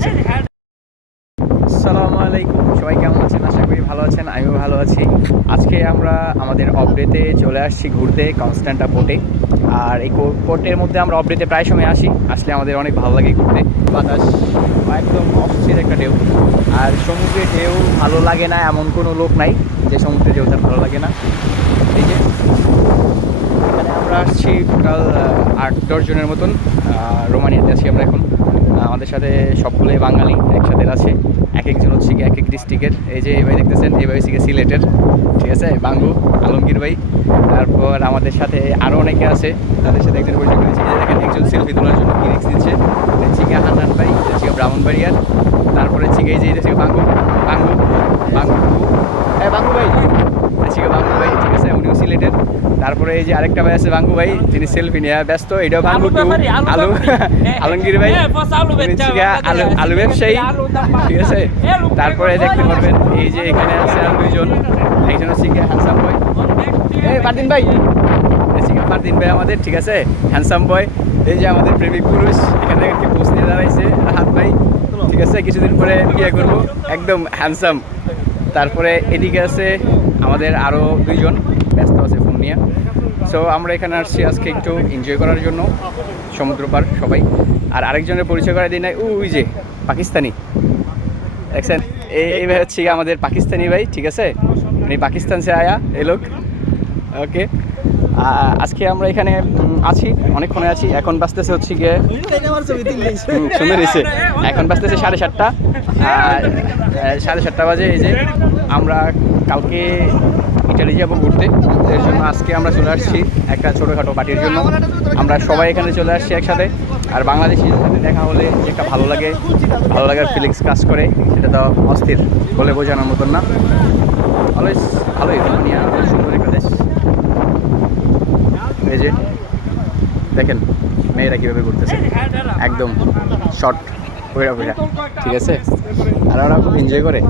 ঘুরতেছে। আসসালামু আলাইকুম, সবাই কেমন আছেন? আশা করি ভালো আছেন, আমিও ভালো আছি। আজকে আমরা আমাদের অবডেতে চলে আসছি ঘুরতে, কনস্ট্যান্টা পোর্টে। আর এই পোর্টের মধ্যে আমরা অবডেতে প্রায় সময় আসলে আমাদের অনেক ভালো লাগে ঘুরতে। বাতাস একদম অস্থির একটা ঢেউ, আর সমুদ্রের ঢেউ ভালো লাগে না এমন কোনো লোক নাই যে সমুদ্রের ঢেউ তার ভালো লাগে না। এই যে এখানে আমরা আসছি টোটাল 8-10 জনের মতন। রোমানিয়াতে আছি আমরা এখন। আমাদের সাথে সবগুলোই বাঙালি একসাথে আছে। এক একজন হচ্ছে কি এক এক ডিস্ট্রিক্টের। এই যে এই ভাই দেখতেছেন, এই ভাই হচ্ছে কি সিলেটের, ঠিক আছে, বাঙ্গু আলমগীর ভাই। তারপর আমাদের সাথে আরও অনেকে আছে, তাদের সাথে একজন পরিচয় করেছি। যে দেখেন একজন সেলফি তোলার জন্য ক্লিক্স দিচ্ছে, হচ্ছে কি হান্নান ভাই, হচ্ছে ব্রাহ্মণবাড়িয়ার। তারপরে হচ্ছে এই যে এটা হচ্ছে বাঙ্গু বাঙ্গু বাঙ্গু বাঙ্গু ভাই, হচ্ছে বাঙ্গু ভাই, ঠিক আছে, উনিও সিলেটের। তারপরে এই যে আরেকটা ভাই আছে বাঙ্গু ভাই, তিনি সেলফি নিয়ে ব্যস্ত, এটাও বাঙ্গু টু। আলু আলমগীর ভাই আলু ব্যবসায়ী, ঠিক আছে। তারপরে দেখতে পারবেন এই যে এখানে আছে আর দুইজন, একজন হচ্ছে গিয়ে হ্যান্ডসাম বয়, এই ফারদিন ভাই, ফারদিন ভাই আমাদের, ঠিক আছে, হ্যান্ডসাম বয়। এই যে আমাদের প্রেমিক পুরুষ এখানে একটি পোস্ট নিয়ে দাঁড়াইছে, রাহাত ভাই, ঠিক আছে, কিছুদিন পরে বিয়ে করবো, একদম হ্যান্ডসাম। তারপরে এদিকে আছে আমাদের আরও দুইজন ব্যস্ত আছে ফোন নিয়ে। সো আমরা এখানে আসছি আজকে একটু এনজয় করার জন্য, সমুদ্র পার সবাই। আর আরেকজনের পরিচয় করা দিই নাই, ওই যে পাকিস্তানি দেখছেন, এই ভাই হচ্ছে আমাদের পাকিস্তানি ভাই, ঠিক আছে, উনি পাকিস্তান সে আয়া এই লোক। ওকে, আজকে আমরা এখানে আছি, অনেকক্ষণে আছি। এখন বাজতেছে হচ্ছে গিয়ে সুন্দর হয়েছে, এখন বাজতেছে 7:30। আর 7:30 বাজে। এই যে আমরা কালকে ইটালি যাবো ঘুরতে, এর জন্য আজকে আমরা চলে আসছি একটা ছোটোখাটো পার্টির জন্য। আমরা সবাই এখানে চলে আসছি একসাথে। আর বাংলাদেশির সাথে দেখা হলে যে একটা ভালো লাগার ফিলিংস কাজ করে, সেটা তো অস্থির বলে বোঝানোর মতন না। অলওয়েজ ভালোই, রোমানিয়া সুন্দর একটা দেশ। এই যে দেখেন মেয়েরা কীভাবে ঘুরতেছে, একদম শর্ট পয়রা, ঠিক আছে, আর ওরা খুব এনজয় করে।